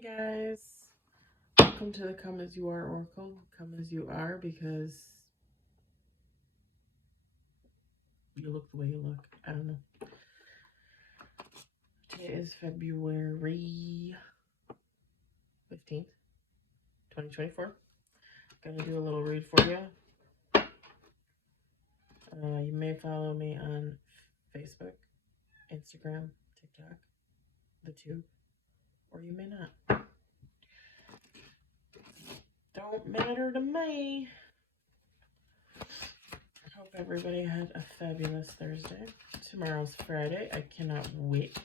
Hey guys, welcome to the Come As You Are Oracle. Come as you are because you look the way you look. I don't know. Today is February 15th, 2024. Gonna do a little read for you. You may follow me on Facebook, Instagram, TikTok, the tube, or you may not. Don't matter to me. Hope everybody had a fabulous Thursday. Tomorrow's Friday. I cannot wait.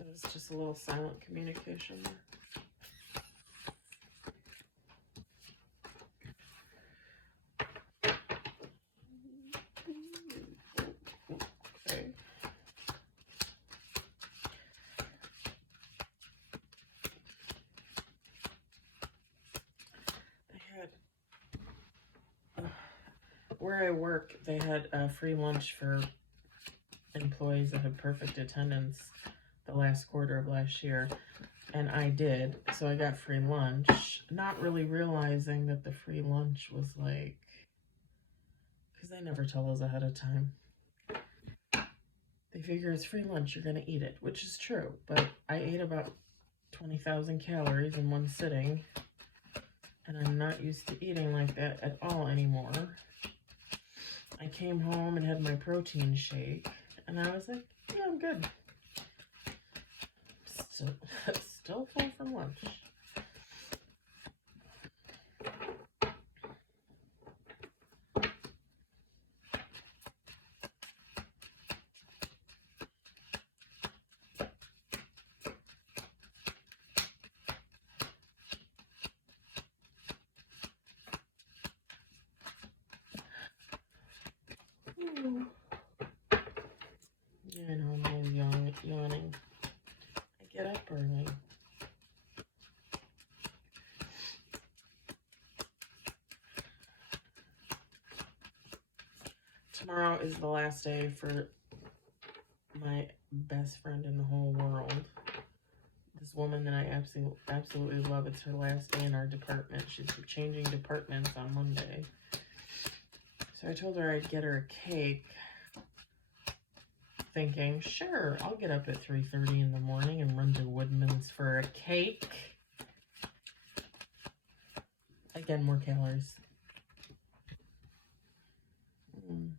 It was just a little silent communication there. Where I work, they had a free lunch for employees that had perfect attendance the last quarter of last year, and I did, so I got free lunch, not really realizing that the free lunch was like, because they never tell us ahead of time. They figure it's free lunch, you're gonna eat it, which is true, but I ate about 20,000 calories in one sitting, and I'm not used to eating like that at all anymore. I came home and had my protein shake, and I was like, yeah, I'm good. Still full from lunch. Yeah, I know, I'm always yawning. I get up early. Tomorrow is the last day for my best friend in the whole world. This woman that I absolutely love. It's her last day in our department. She's changing departments on Monday. So I told her I'd get her a cake, thinking, sure, I'll get up at 3:30 in the morning and run to Woodman's for a cake. Again, more calories. I'm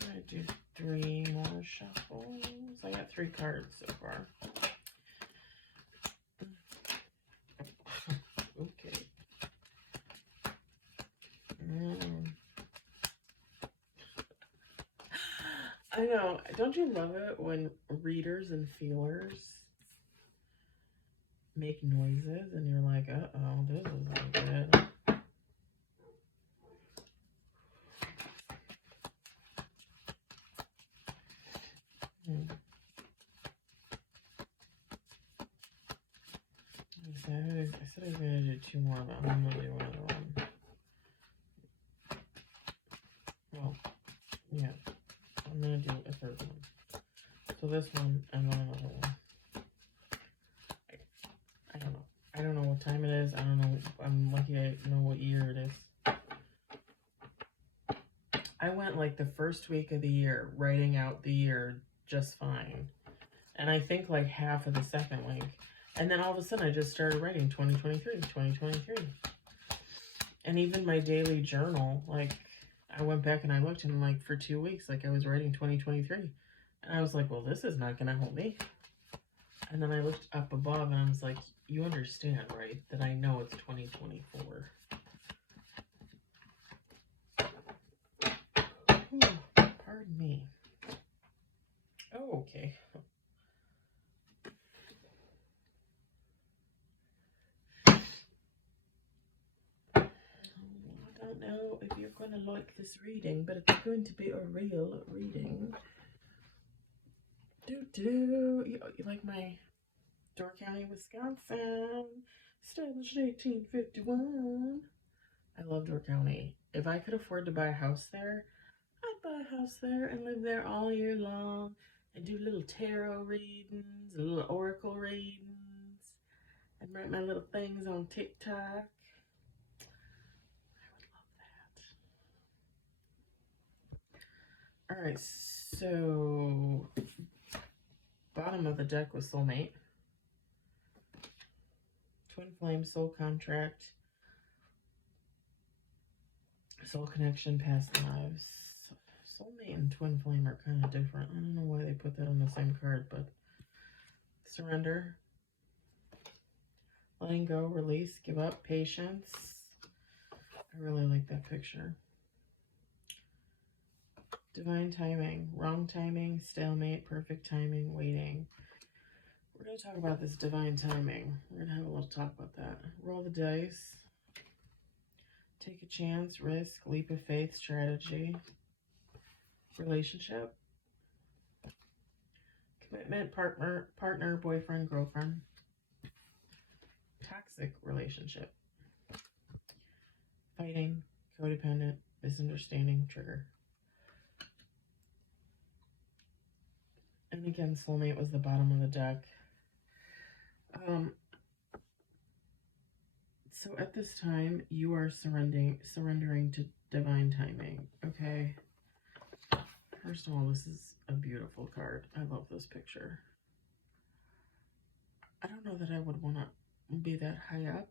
gonna do 3 more shuffles. I got 3 cards so far. Okay. I know. Don't you love it when readers and feelers make noises and you're like, uh-oh, this isn't good. I said I was going to do 2 more, but I'm going to do another one. Well, yeah. I'm going to do a 3rd one. So this one, and then another one. I don't know. I don't know what time it is. I don't know. I'm lucky I know what year it is. I went like the first week of the year, writing out the year just fine. And I think like half of the second week. And then all of a sudden I just started writing 2023, 2023. And even my daily journal, like I went back and I looked and like for 2 weeks, like I was writing 2023. And I was like, well, this is not going to help me. And then I looked up above and I was like, you understand, right? That I know it's 2024. Ooh, pardon me. Oh, okay. don't know if you're going to like this reading, but it's going to be a real reading. You like my Door County, Wisconsin, established 1851. I love Door County. If I could afford to buy a house there, I'd buy a house there and live there all year long and do little tarot readings, little oracle readings, and write my little things on TikTok. I would love that. All right, so bottom of the deck was Soulmate, Twin Flame, Soul Contract, Soul Connection, Past Lives. Soulmate and Twin Flame are kind of different. I don't know why they put that on the same card, but surrender, letting go, release, give up, patience. I really like that picture. Divine timing, wrong timing, stalemate, perfect timing, waiting. We're going to talk about this divine timing. We're going to have a little talk about that. Roll the dice. Take a chance, risk, leap of faith, strategy. Relationship. Commitment, partner, boyfriend, girlfriend. Toxic relationship. Fighting, codependent, misunderstanding, trigger. And again, Soulmate was the bottom of the deck. So at this time, you are surrendering to divine timing, okay? First of all, this is a beautiful card. I love this picture. I don't know that I would want to be that high up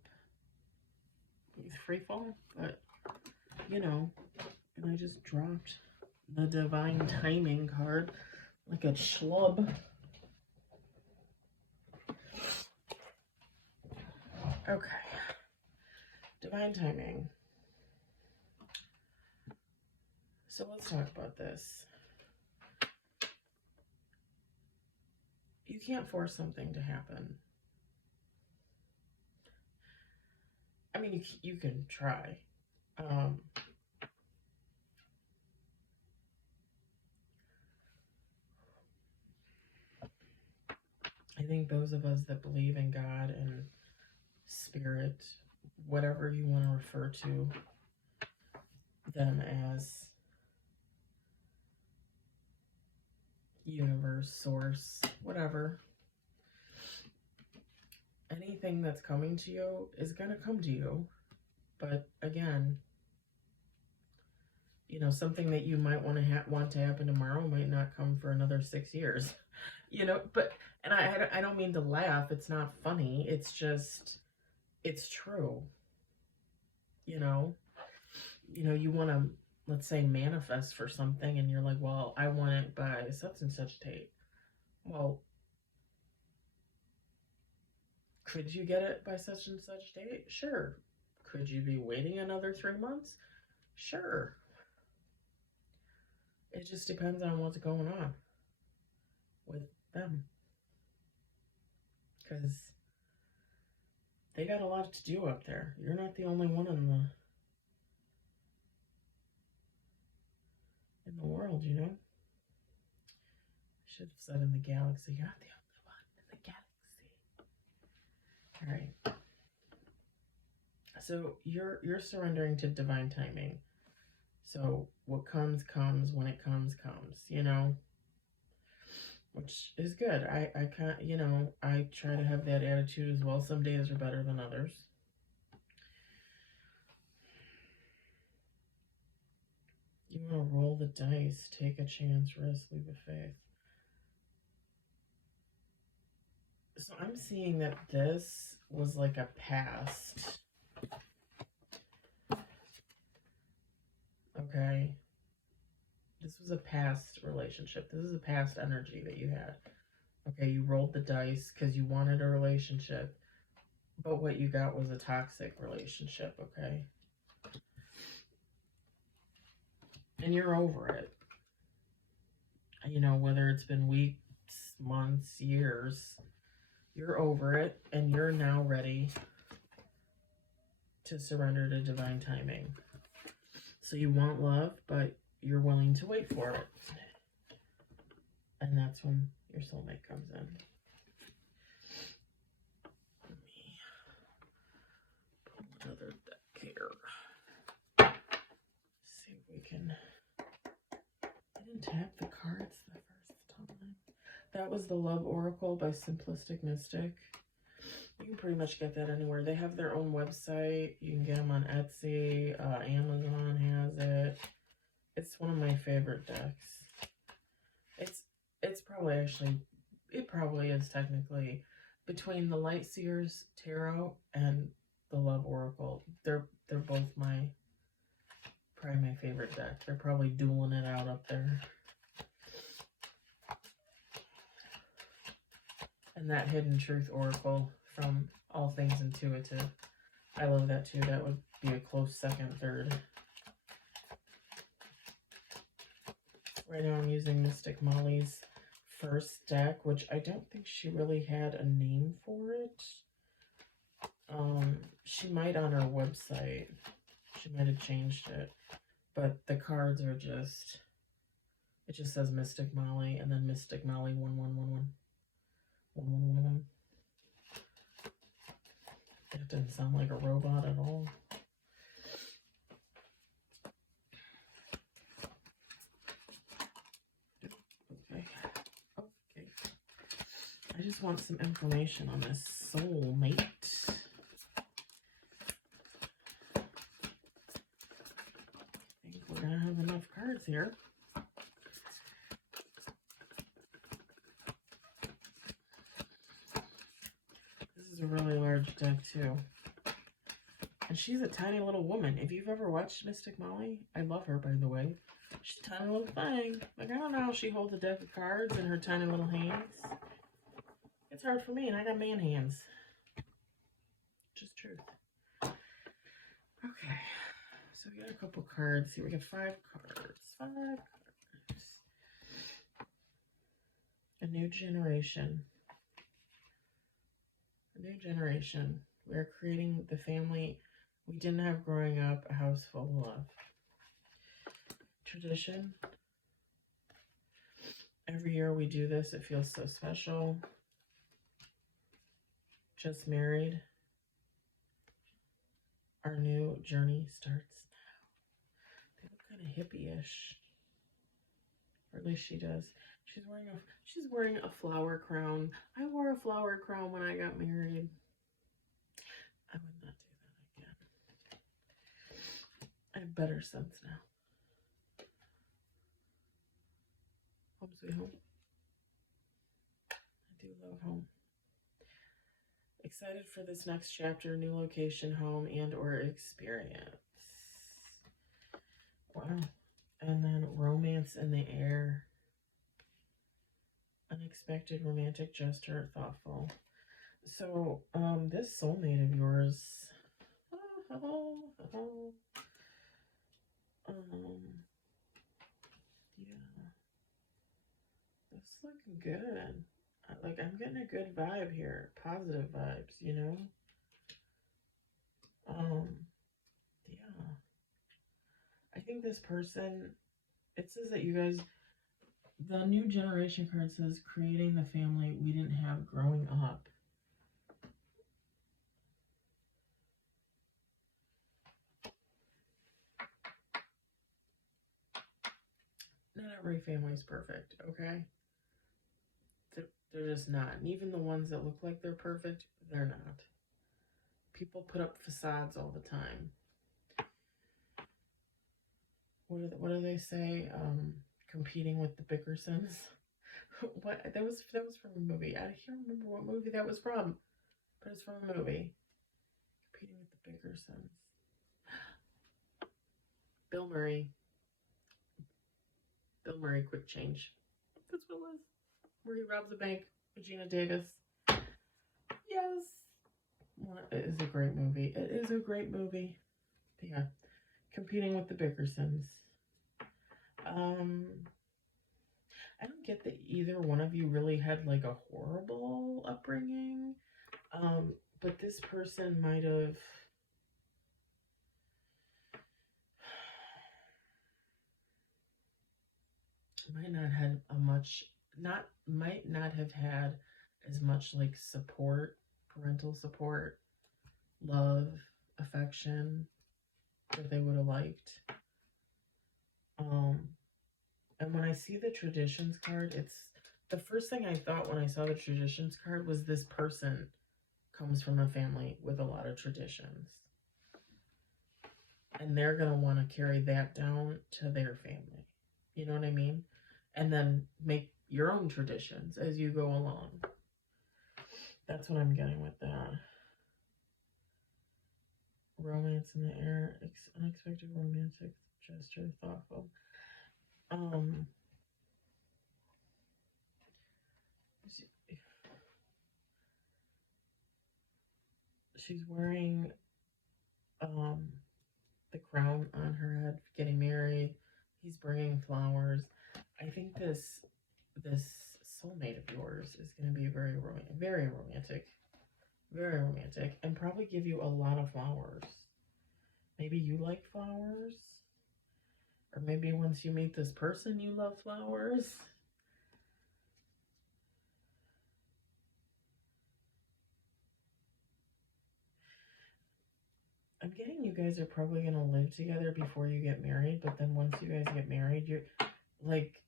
with Freefall, but, you know, and I just dropped the divine timing card like a schlub. Okay. Divine timing. So let's talk about this. You can't force something to happen. I mean, you can try. I think those of us that believe in God and spirit, whatever you want to refer to them as, universe, source, whatever, anything that's coming to you is going to come to you. But again, you know, something that you might want to happen tomorrow might not come for another 6 years. You know, but, and I don't mean to laugh. It's not funny. It's just, it's true. You know, you want to, let's say, manifest for something, and you're like, well, I want it by such and such date. Well, could you get it by such and such date? Sure. Could you be waiting another 3 months? Sure. It just depends on what's going on with them. Because they got a lot to do up there. You're not the only one in the world, you know? I should have said in the galaxy. You're not the only one in the galaxy. All right. So you're surrendering to divine timing. So what comes when it comes, you know? Which is good. I can't, you know, I try to have that attitude as well. Some days are better than others. You want to roll the dice, take a chance, risk, leap of faith. So I'm seeing that this was like a past. Okay. This was a past relationship. This is a past energy that you had. Okay, you rolled the dice because you wanted a relationship, but what you got was a toxic relationship, okay? And you're over it. You know, whether it's been weeks, months, years, you're over it, and you're now ready to surrender to divine timing. So you want love, but you're willing to wait for it. And that's when your soulmate comes in. Let me pull another deck here. See if we can... I didn't tap the cards the first time. That was the Love Oracle by Simplistic Mystic. You can pretty much get that anywhere. They have their own website. You can get them on Etsy. Amazon has it. It's one of my favorite decks. It's probably actually, it probably is technically between the Light Seers Tarot and the Love Oracle. They're both probably my favorite deck. They're probably dueling it out up there. And that Hidden Truth Oracle from All Things Intuitive. I love that too. That would be a close second, third. Right now I'm using Mystic Molly's first deck, which I don't think she really had a name for it. She might on her website. She might have changed it. But the cards are just, it just says Mystic Molly and then Mystic Molly 1111. 1111. That didn't sound like a robot at all. Okay. I just want some information on this soulmate. I think we're gonna have enough cards here. This is a really large deck too. And she's a tiny little woman. If you've ever watched Mystic Molly, I love her, by the way. She's a tiny little thing. Like, I don't know how she holds a deck of cards in her tiny little hands. It's hard for me, and I got man hands. Just truth. Okay. So we got a couple cards here. We got 5 cards. 5 cards. A new generation. A new generation. We're creating the family we didn't have growing up, a house full of love. Tradition. Every year we do this. It feels so special. Just married. Our new journey starts now. They look kind of hippie-ish. Or at least she does. She's wearing a flower crown. I wore a flower crown when I got married. I would not do that again. I have better sense now. Home sweet home. I do love home. Excited for this next chapter, new location, home, and or experience. Wow. And then romance in the air. Unexpected, romantic gesture, thoughtful. So, this soulmate of yours, yeah, it's looking good. Like, I'm getting a good vibe here, positive vibes, you know? Yeah. I think this person, it says that you guys, the new generation card says creating the family we didn't have growing up. Not every family is perfect, okay? They're just not. And even the ones that look like they're perfect, they're not. People put up facades all the time. What do they say? Competing with the Bickersons. What that was from a movie. I can't remember what movie that was from, but it's from a movie. Competing with the Bickersons. Bill Murray. Bill Murray, Quick Change. That's what it was. Where he robs a bank with Gina Davis. Yes. Well, it is a great movie. It is a great movie. Yeah. Competing with the Bickersons. I don't get that either one of you really had like a horrible upbringing. But this person might have, might not have might not have had as much like support, parental support, love, affection that they would have liked. And when I see the traditions card, it's the first thing I thought when I saw the traditions card was this person comes from a family with a lot of traditions. And they're going to want to carry that down to their family. You know what I mean? And then make your own traditions as you go along. That's what I'm getting with that. Romance in the air, unexpected romantic gesture, thoughtful. She's wearing the crown on her head, getting married. He's bringing flowers. I think this soulmate of yours is going to be very romantic, and probably give you a lot of flowers. Maybe you like flowers, or maybe once you meet this person, you love flowers. I'm getting you guys are probably going to live together before you get married, but then once you guys get married, you're like,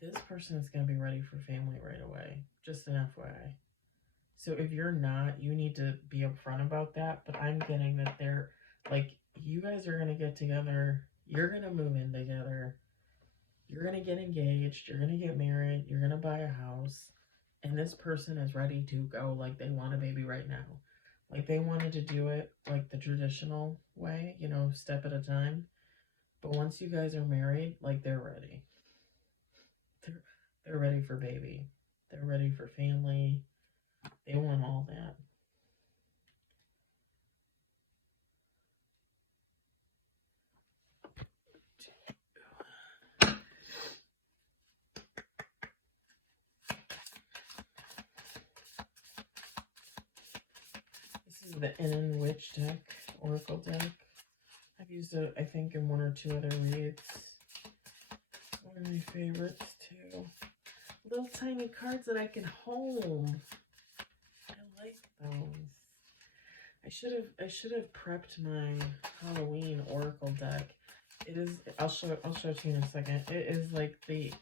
this person is going to be ready for family right away. Just an FYI. So if you're not, you need to be upfront about that. But I'm getting that they're like, you guys are going to get together. You're going to move in together. You're going to get engaged. You're going to get married. You're going to buy a house. And this person is ready to go. Like, they want a baby right now. Like, they wanted to do it like the traditional way, you know, step at a time. But once you guys are married, like, they're ready. They're ready for baby. They're ready for family. They want all that. This is the Innan Witch deck, Oracle deck. I've used it, I think, in one or two other reads. It's one of my favorites, too. Little tiny cards that I can hold. I like those. I should have prepped my Halloween Oracle deck. It is, I'll show it to you in a second. It is like the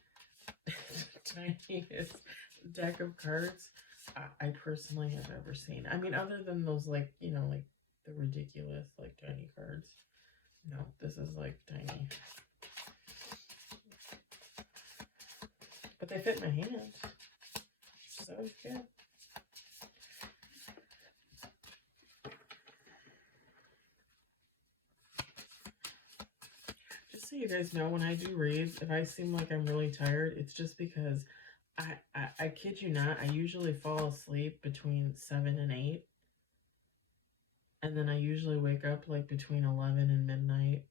tiniest deck of cards I personally have ever seen. I mean, other than those, like, you know, like the ridiculous, like, tiny cards. No, this is like tiny. But they fit my hand. So it's good. Just so you guys know, when I do reads, if I seem like I'm really tired, it's just because I kid you not, I usually fall asleep between 7 and 8. And then I usually wake up like between 11 and midnight.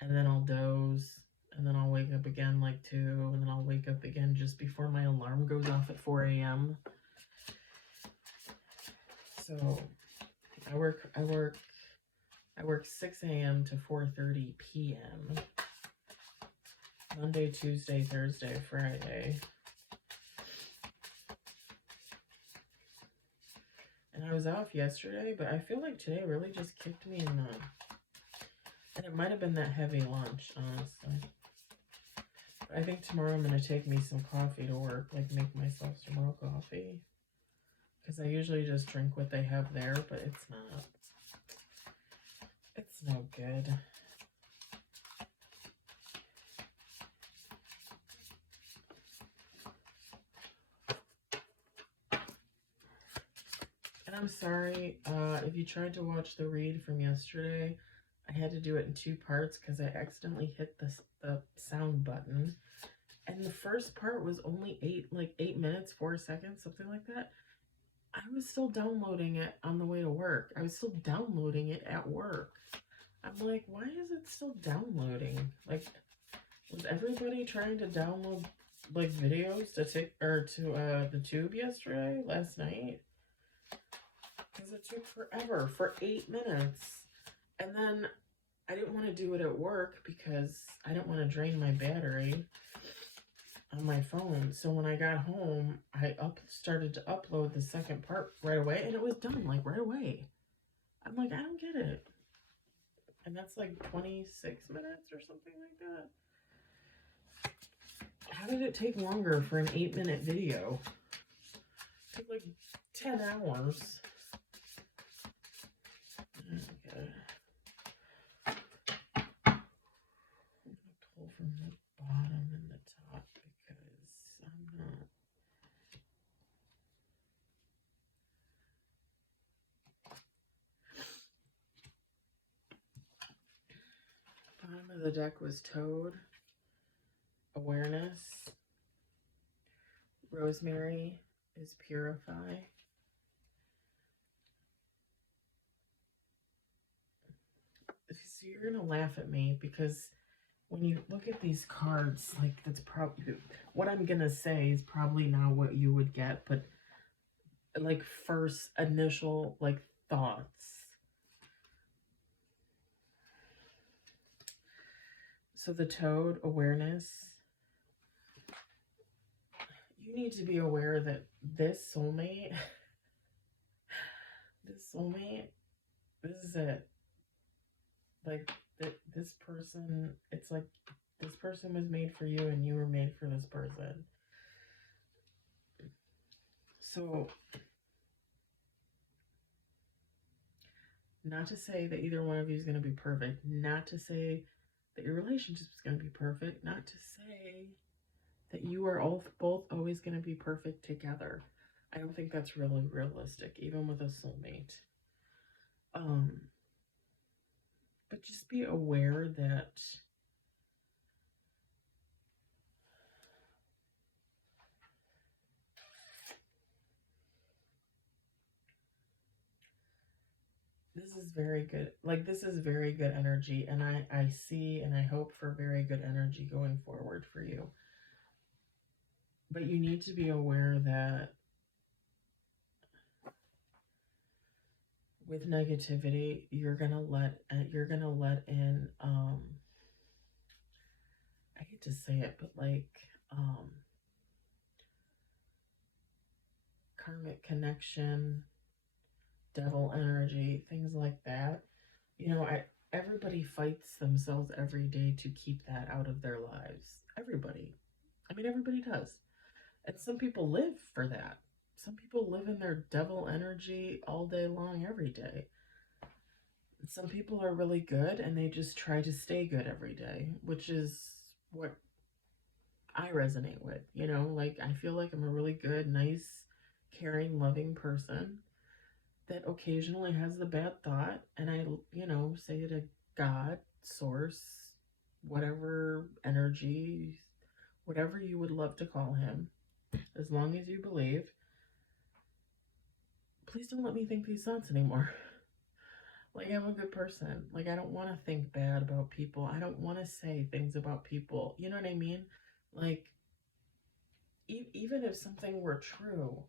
And then I'll doze. And then I'll wake up again like 2. And then I'll wake up again just before my alarm goes off at 4 a.m. So I work 6 a.m. to 4:30 p.m. Monday, Tuesday, Thursday, Friday. And I was off yesterday, but I feel like today really just kicked me in the... And it might have been that heavy lunch, honestly. But I think tomorrow I'm going to take me some coffee to work, like make myself some real coffee. Because I usually just drink what they have there, but it's not. It's no good. And I'm sorry, if you tried to watch the read from yesterday, I had to do it in 2 parts because I accidentally hit the sound button. And the first part was only 8 minutes, 4 seconds, something like that. I was still downloading it on the way to work. I was still downloading it at work. I'm like, why is it still downloading? Like, was everybody trying to download like videos to the tube last night? Because it took forever, for 8 minutes. And then I didn't want to do it at work because I didn't want to drain my battery. on my phone. So when I got home, I started to upload the second part right away, and it was done like right away. I'm like, I don't get it. And that's like 26 minutes or something like that. How did it take longer for an 8-minute video? It took like 10 hours. Okay. I'm gonna pull from the bottom and the top because I'm not. Bottom of the deck was Toad, Awareness, Rosemary is Purify. So you're gonna laugh at me because when you look at these cards, like that's probably what I'm gonna say is probably not what you would get, but like first initial like thoughts. So the Toad, Awareness. You need to be aware that this soulmate, this is it. Like this person, it's like this person was made for you and you were made for this person. So, not to say that either one of you is going to be perfect, not to say that your relationship is going to be perfect, not to say that you are both always going to be perfect together. I don't think that's really realistic, even with a soulmate. But just be aware that this is very good. Like, this is very good energy, and I see and I hope for very good energy going forward for you. But you need to be aware that with negativity, you're gonna let in I hate to say it, but like karmic connection, devil energy, things like that. You know, everybody fights themselves every day to keep that out of their lives. Everybody. I mean, everybody does. And some people live for that. Some people live in their devil energy all day long, every day. Some people are really good and they just try to stay good every day, which is what I resonate with. You know, like I feel like I'm a really good, nice, caring, loving person that occasionally has the bad thought, and I, you know, say to God, source, whatever energy, whatever you would love to call him, as long as you believe, please don't let me think these thoughts anymore. Like, I'm a good person. Like, I don't want to think bad about people. I don't want to say things about people. You know what I mean? Like, even if something were true,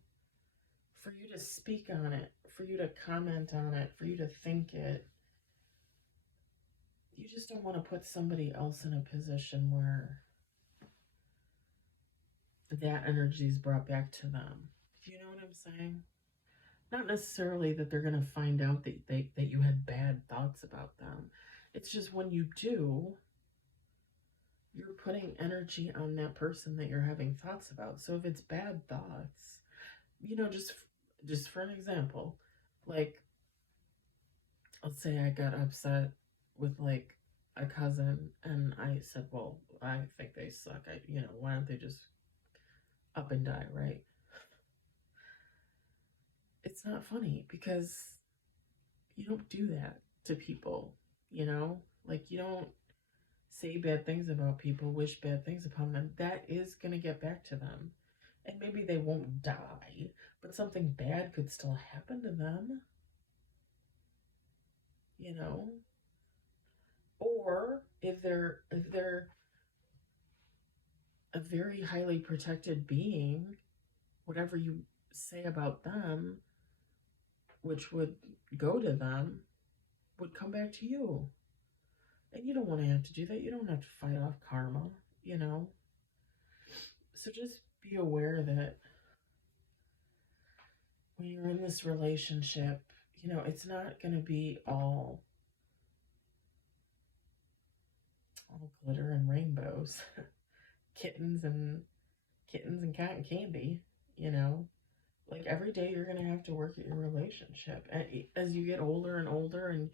for you to speak on it, for you to comment on it, for you to think it, you just don't want to put somebody else in a position where that energy is brought back to them. Do you know what I'm saying? Not necessarily that they're going to find out that you had bad thoughts about them. It's just when you do, you're putting energy on that person that you're having thoughts about. So if it's bad thoughts, you know, just for an example, like let's say I got upset with like a cousin and I said, well, I think they suck. Why don't they just up and die, right? It's not funny because you don't do that to people, you know? Like, you don't say bad things about people, wish bad things upon them. That is going to get back to them. And maybe they won't die, but something bad could still happen to them, you know? Or if they're a very highly protected being, whatever you say about them, which would go to them, would come back to you. And you don't want to have to do that. You don't have to fight off karma, you know? So just be aware that when you're in this relationship, it's not going to be all glitter and rainbows, kittens and cotton candy, you know. Like every day you're going to have to work at your relationship. And as you get older and older and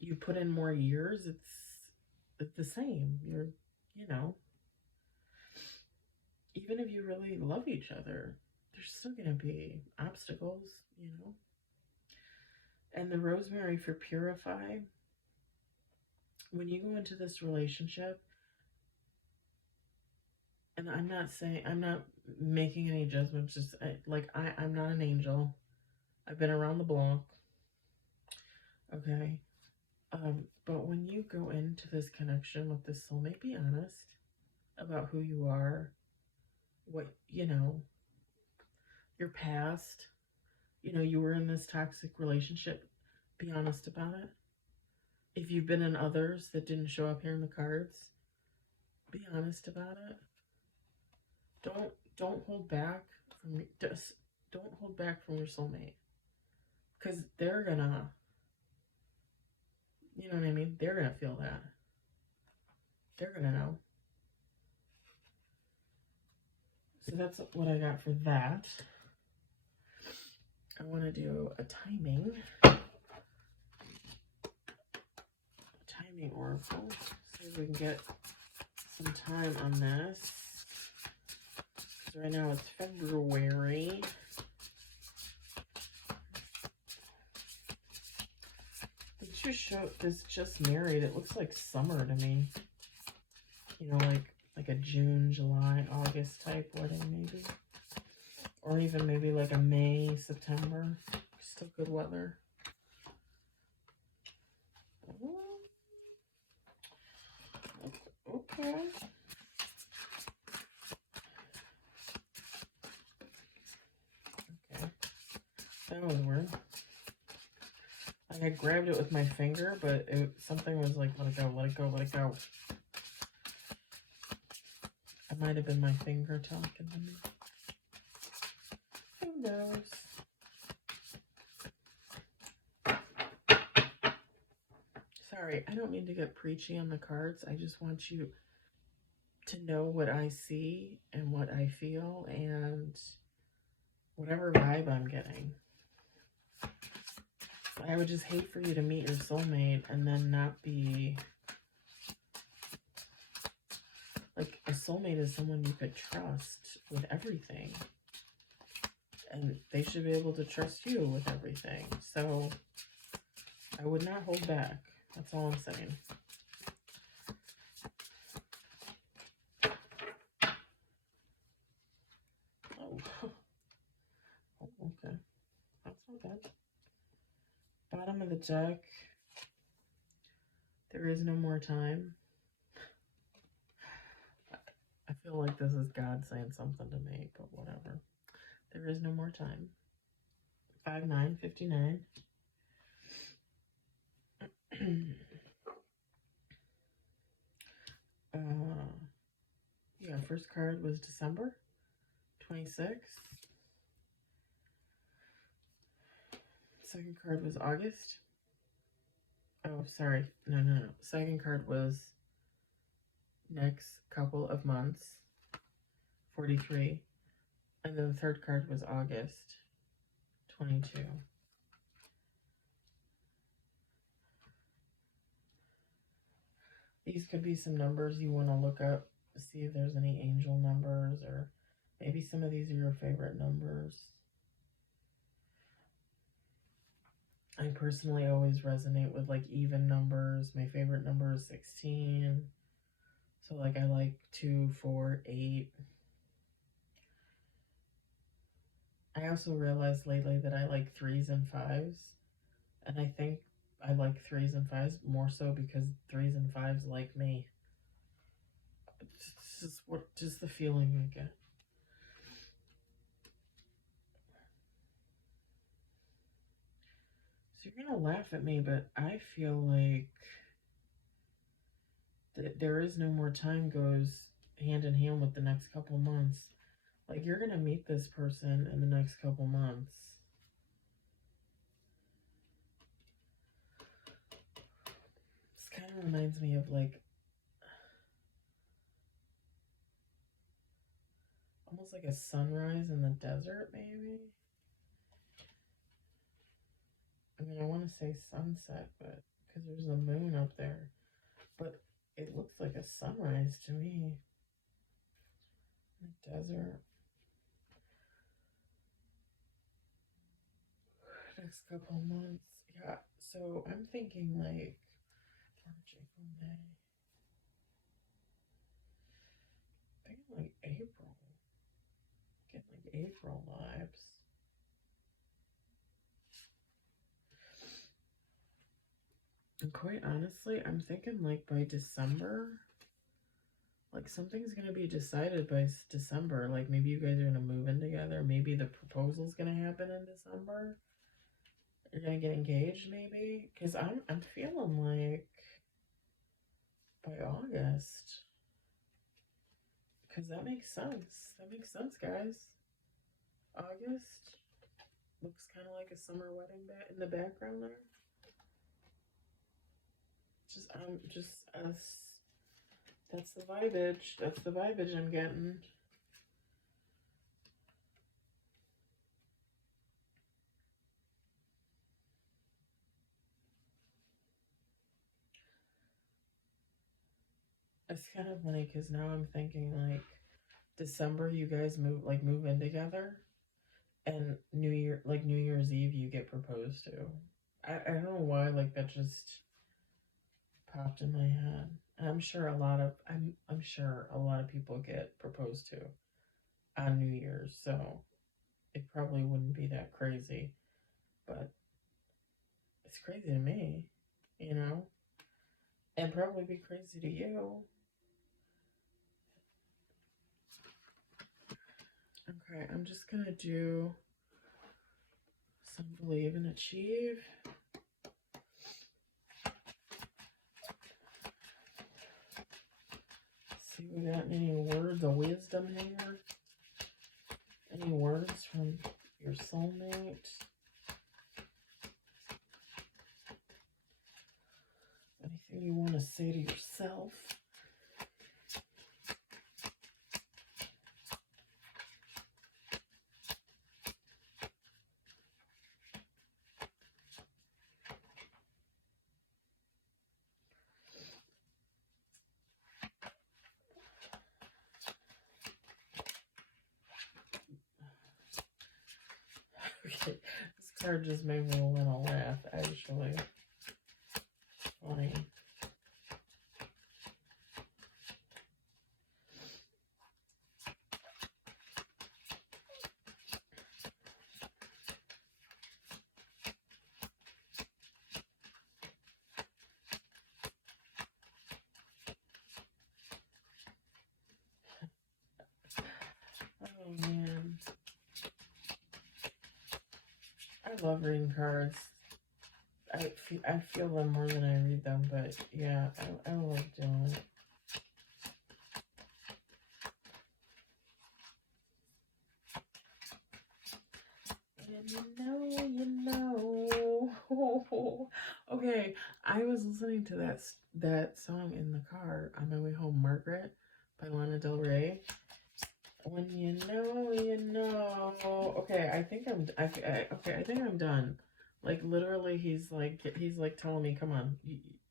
you put in more years, it's the same. You know, even if you really love each other, there's still going to be obstacles. And the rosemary for purify, when you go into this relationship, and I'm not making any judgments, just I'm not an angel. I've been around the block. Okay. But when you go into this connection with this soulmate, be honest about who you are, what, your past. You were in this toxic relationship. Be honest about it. If you've been in others that didn't show up here in the cards, be honest about it. Don't hold back don't hold back from your soulmate, because they're gonna, you know what I mean? They're gonna feel that. They're gonna know. So that's what I got for that. I want to do a timing oracle, so we can get some time on this. So right now it's February. This just married. It looks like summer to me. Like a June, July, August type wedding maybe. Or even maybe like a May, September. Still good weather. Okay. That was weird. I grabbed it with my finger, but something was like, let it go, let it go, let it go. It might have been my finger talking to me. Who knows? Sorry, I don't mean to get preachy on the cards. I just want you to know what I see and what I feel and whatever vibe I'm getting. I would just hate for you to meet your soulmate and then not be... Like, a soulmate is someone you could trust with everything. And they should be able to trust you with everything. So, I would not hold back. That's all I'm saying. Oh. Oh, okay. That's not bad. Bottom of the deck. There is no more time. I feel like this is God saying something to me, but whatever. There is no more time. 5-9, 59. Yeah, first card was December 26th. Second card was August. Oh, sorry. No. Second card was next couple of months, 43. And then the third card was August 22. These could be some numbers you want to look up to see if there's any angel numbers, or maybe some of these are your favorite numbers. I personally always resonate with like even numbers. My favorite number is 16. So like I like 2, 4, 8. I also realized lately that I like 3s and 5s. And I think I like 3s and 5s more so because 3s and 5s like me. It's just the feeling I get. So you're gonna laugh at me, but I feel like there is no more time goes hand in hand with the next couple months. Like, you're gonna meet this person in the next couple months. This kind of reminds me of like almost like a sunrise in the desert, maybe. I mean, I want to say sunset, but because there's a moon up there, but it looks like a sunrise to me. The desert. Next couple months, yeah. So I'm thinking like March, April, May. Thinking like April. Getting like April vibes. And quite honestly, I'm thinking like by December, like something's gonna be decided by December. Like maybe you guys are gonna move in together. Maybe the proposal's gonna happen in December. You're gonna get engaged, maybe. Cause I'm feeling like by August. Cause that makes sense. That makes sense, guys. August looks kind of like a summer wedding in the background there. Just us. That's the vibage. That's the vibage I'm getting. It's kind of funny because now I'm thinking like December, you guys move in together, and New Year's Eve, you get proposed to. I don't know why, like that just popped in my head. And I'm sure a lot of people get proposed to on New Year's, so it probably wouldn't be that crazy, but it's crazy to me, you know, and probably be crazy to you. Okay, I'm just gonna do some believe and achieve. See, we got any words of wisdom here? Any words from your soulmate? Anything you want to say to yourself? Okay, this card just made me want to laugh, actually. Funny. Oh, man. I love reading cards. I feel them more than I read them, but yeah, I like doing it. And you know. Okay, I was listening to that song in the car on my way home, Margaret by Lana Del Rey. When you know, you know. Okay, I think I'm done. Like literally, he's like telling me, "Come on,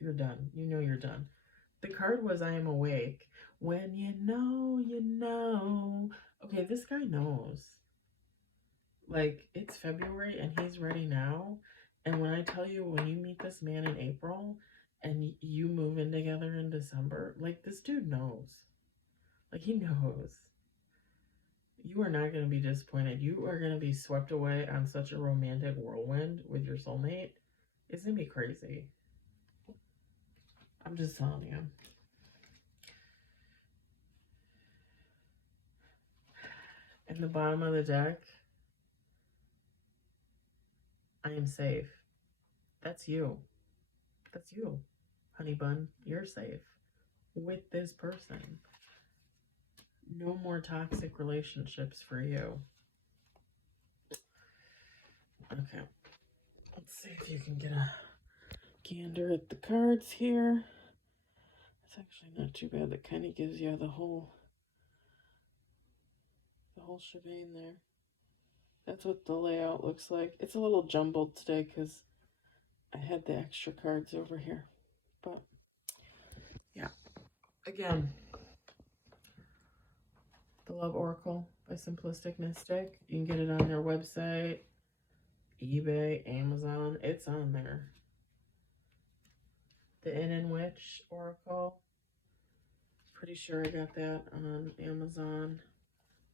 you're done. You know you're done." The card was, "I am awake." When you know, you know. Okay, this guy knows. Like it's February and he's ready now. And when I tell you, when you meet this man in April and you move in together in December, like this dude knows. Like he knows. You are not going to be disappointed. You are going to be swept away on such a romantic whirlwind with your soulmate. It's going to be crazy. I'm just telling you. In the bottom of the deck, I am safe. That's you. That's you, honey bun. You're safe with this person. No more toxic relationships for you. Okay. Let's see if you can get a gander at the cards here. It's actually not too bad. That kind of gives you the whole shebang there. That's what the layout looks like. It's a little jumbled today because I had the extra cards over here. But yeah, again, the Love Oracle by Simplistic Mystic. You can get it on their website, eBay, Amazon. It's on there. The Inn and Witch Oracle. Pretty sure I got that on Amazon.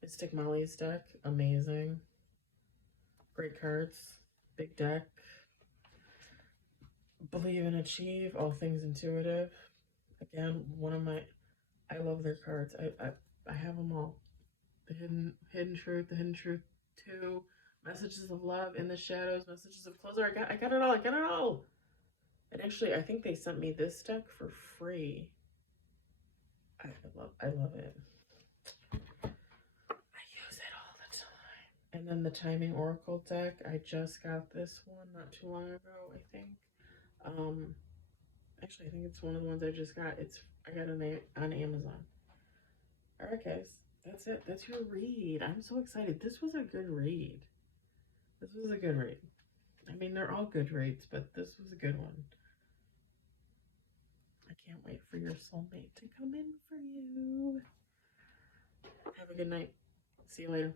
Mystic Molly's deck. Amazing. Great cards. Big deck. Believe and Achieve. All Things Intuitive. Again, one of my... I love their cards. I have them all. The Hidden Truth, The Hidden Truth 2, Messages of Love, In the Shadows, Messages of Closure. I got it all. I got it all. And actually, I think they sent me this deck for free. I love it. I use it all the time. And then the Timing Oracle deck. I just got this one not too long ago, I think. Actually, I think it's one of the ones I just got. I got it on Amazon. All right, guys. That's it. That's your read. I'm so excited. This was a good read. This was a good read. I mean, they're all good reads, but this was a good one. I can't wait for your soulmate to come in for you. Have a good night. See you later.